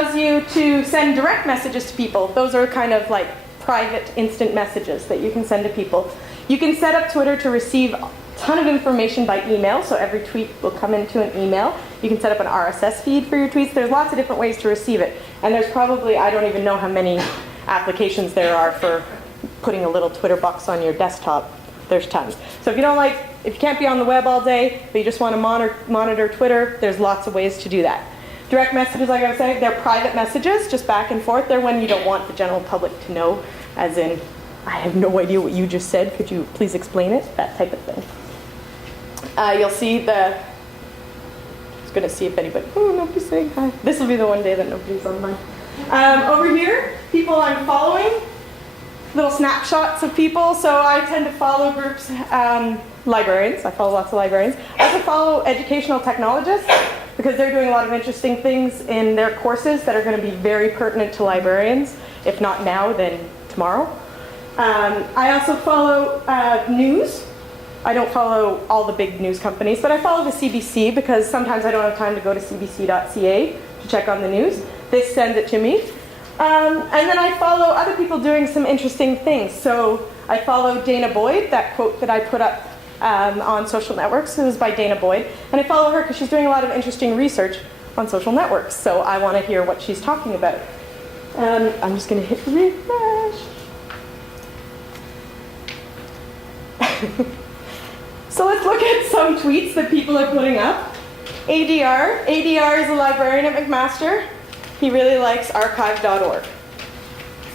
allows you to send direct messages to people. Those are kind of like private instant messages that you can send to people. You can set up Twitter to receive a ton of information by email, so every tweet will come into an email. You can set up an RSS feed for your tweets. There's lots of different ways to receive it. And there's probably, I don't even know how many applications there are for putting a little Twitter box on your desktop. There's tons. So if you can't be on the web all day, but you just want to monitor Twitter, there's lots of ways to do that. Direct messages, like I was saying, they're private messages, just back and forth. They're when you don't want the general public to know, as in, I have no idea what you just said, could you please explain it? That type of thing. You'll see I was going to see if anybody, nobody's saying hi. This will be the one day that nobody's online. Over here, people I'm following, little snapshots of people. So I tend to follow groups, librarians. I follow lots of librarians. I also follow educational technologists because they're doing a lot of interesting things in their courses that are going to be very pertinent to librarians. If not now, then tomorrow. I also follow news. I don't follow all the big news companies, but I follow the CBC because sometimes I don't have time to go to cbc.ca to check on the news. This sends it to me. And then I follow other people doing some interesting things. So I follow Dana Boyd, that quote that I put up on social networks. It was by Dana Boyd. And I follow her because she's doing a lot of interesting research on social networks. So I want to hear what she's talking about. I'm just going to hit refresh. So let's look at some tweets that people are putting up. ADR is a librarian at McMaster. He really likes archive.org.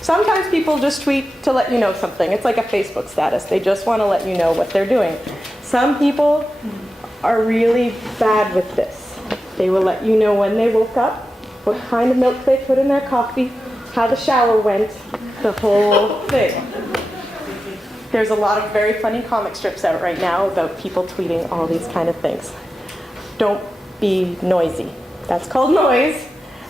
Sometimes people just tweet to let you know something. It's like a Facebook status. They just want to let you know what they're doing. Some people are really bad with this. They will let you know when they woke up, what kind of milk they put in their coffee, how the shower went, the whole thing. There's a lot of very funny comic strips out right now about people tweeting all these kind of things. Don't be noisy. That's called noise.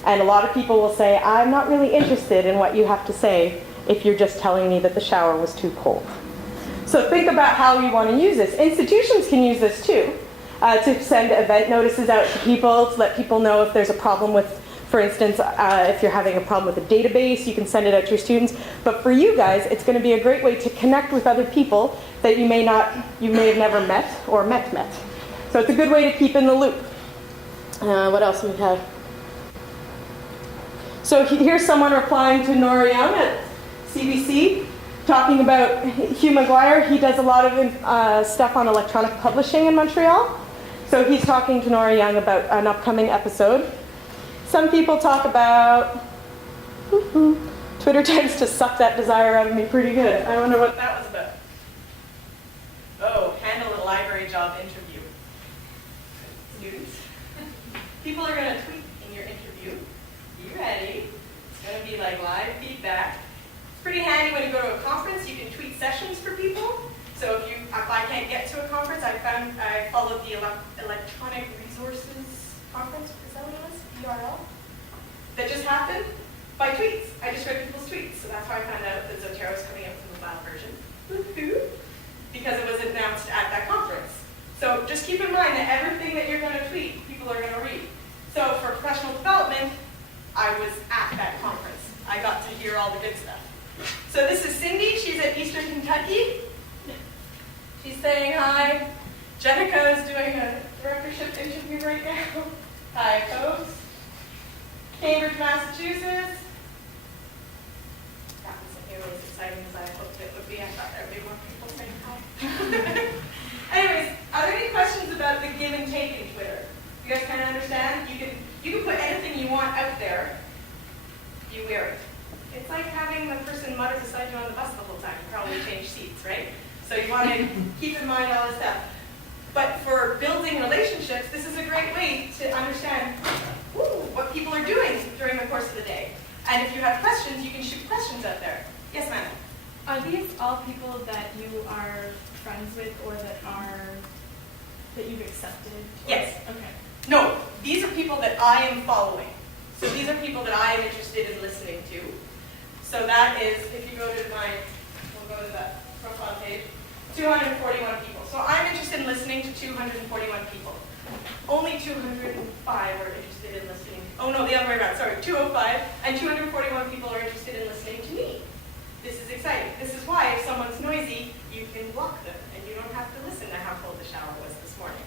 And a lot of people will say, I'm not really interested in what you have to say if you're just telling me that the shower was too cold. So think about how you want to use this. Institutions can use this too, to send event notices out to people, to let people know if there's a problem with, for instance, if you're having a problem with a database, you can send it out to your students. But for you guys, it's going to be a great way to connect with other people that you may have never met or met. So it's a good way to keep in the loop. What else do we have? So here's someone replying to Nora Young at CBC, talking about Hugh McGuire. He does a lot of stuff on electronic publishing in Montreal. So he's talking to Nora Young about an upcoming episode. Some people talk about, Twitter tends to suck that desire out of me pretty good. I wonder what that was about. Oh, handle a library job interview. Students. People are going to tweet in your interview. Be ready. It's going to be like live feedback. It's pretty handy when you go to a conference. You can tweet sessions for people. So if I can't get to a conference, I followed the Electronic Resources Conference. Is that what it was? URL? That just happened by tweets. I just read people's tweets. So that's how I found out that Zotero is coming out with the mobile version. Woohoo! Because it was announced at that conference. So just keep in mind that everything that you're going to tweet, people are going to read. So for professional development, I was at that conference. I got to hear all the good stuff. So this is Cindy. She's at Eastern Kentucky. She's saying hi. Jenica is doing a directorship interview right now. Hi, folks. Cambridge, Massachusetts. That wasn't nearly as exciting as I hoped it would be. I thought there would be more people saying hi. Anyways, are there any questions about the give and take in Twitter? You guys kind of understand? You can put anything you want out there. You wear it. It's like having the person mutter beside you on the bus the whole time. You probably change seats, right? So you want to keep in mind all this stuff. But for building relationships, this is a great way to understand what people are doing during the course of the day. And if you have questions, you can shoot questions out there. Yes, ma'am? Are these all people that you are friends with or that you've accepted? Yes. Okay. No, these are people that I am following. So these are people that I am interested in listening to. So that is, if you go to we'll go to that profile page, 241 people. So I'm interested in listening to 241 people. only 205 are interested in listening. Oh no, the other way around, sorry, 205, and 241 people are interested in listening to me. This is exciting. This is why if someone's noisy, you can block them, and you don't have to listen to how cold the shower was this morning.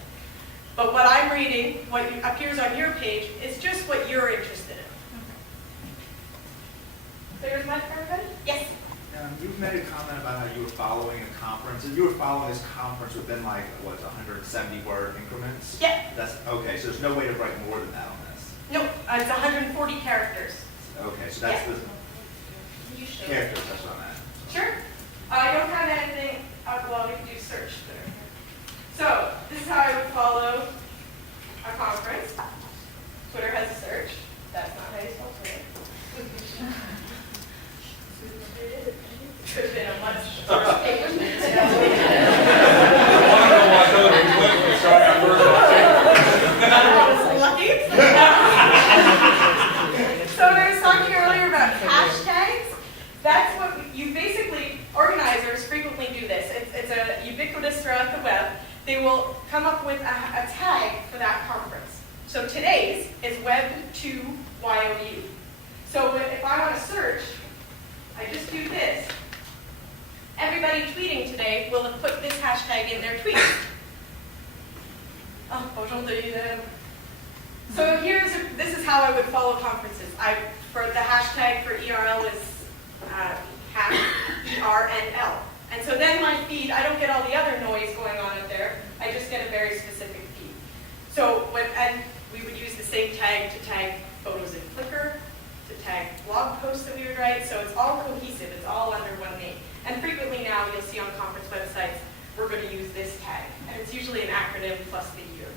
But what I'm reading, what appears on your page, is just what you're interested in. Clear as mud for everybody? Yes? You've made a comment about how you were following a conference, and you were following this conference within like, what, 170 word increments? Yeah. That's, okay, so there's no way to write more than that on this? No, it's 140 characters. Okay, so that's Yeah. the characters, that's what I meant. Sure. I don't have anything, well, we can do search there. So, this is how I would follow a conference. Twitter has a search. That's not how you spell Twitter. Could have been a much shorter page. I was lucky. So I was talking earlier about hashtags. That's what you basically, organizers frequently do this. It's a ubiquitous throughout the web. They will come up with a tag for that conference. So today's is Web2YOU. So if I want to search, I just do this. Everybody tweeting today will have put this hashtag in their tweet. Oh, aujourd'hui. So this is how I would follow conferences. For the hashtag for ERL is ERNL. And so then my feed, I don't get all the other noise going on out there. I just get a very specific feed. So and we would use the same tag to tag photos in Flickr, to tag blog posts that we would write. So it's all cohesive. It's all under one name. And frequently now you'll see on conference websites, we're going to use this tag. And it's usually an acronym plus the year.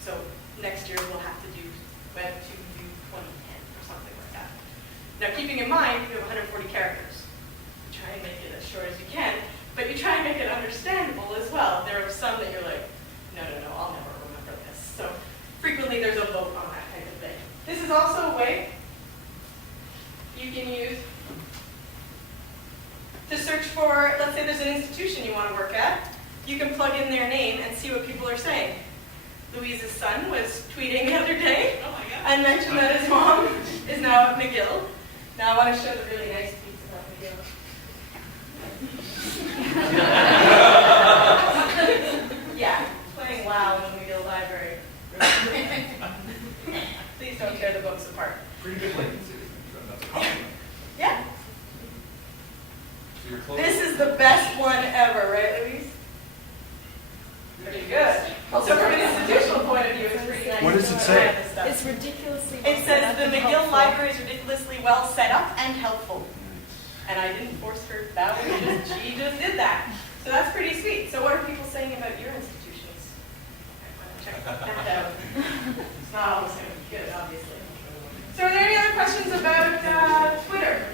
So next year we'll have to do Web2 2010 or something like that. Now keeping in mind, you have 140 characters. You try and make it as short as you can, but you try and make it understandable as well. There are some that you're like, no, I'll never remember this. So frequently there's a vote on that kind of thing. This is also a way you can use to search for, let's say there's an institution you want to work at. You can plug in their name and see what people are saying. Louise's son was tweeting the other day and mentioned that his mom is now at McGill. Now I want to show the really nice tweets about McGill. Yeah, playing WoW in the McGill library. Please don't tear the books apart. Pretty good latency. That's a compliment. Yeah. So you're close. This is the best one ever, right, Louise? Pretty good. So from an institutional point of view, it's pretty nice. What does it say? It's ridiculously It says the McGill library is ridiculously well set up and helpful. And I didn't force her that way, she just did that. So that's pretty sweet. So what are people saying about your institutions? Check that out. It's not always going to be good, obviously. So are there any other questions about Twitter?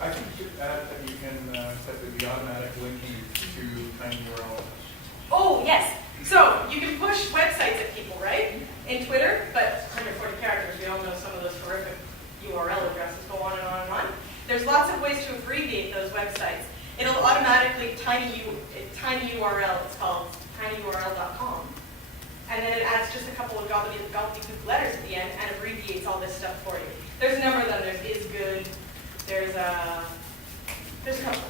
I think you should add that you can set the automatic linking to tiny URL. Oh, yes. So you can push websites at people, right? In Twitter, but 140 characters. We all know some of those horrific URL addresses go on and on and on. There's lots of ways to abbreviate those websites. It'll automatically tiny URL. It's called tinyurl.com. And then it adds just a couple of gobbledygook letters at the end and abbreviates all this stuff for you. There's a number of them. There's is good. There's a couple.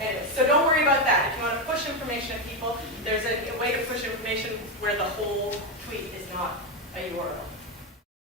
Anyway, so don't worry about that. If you want to push information at people, there's a way to push information where the whole tweet is not a URL.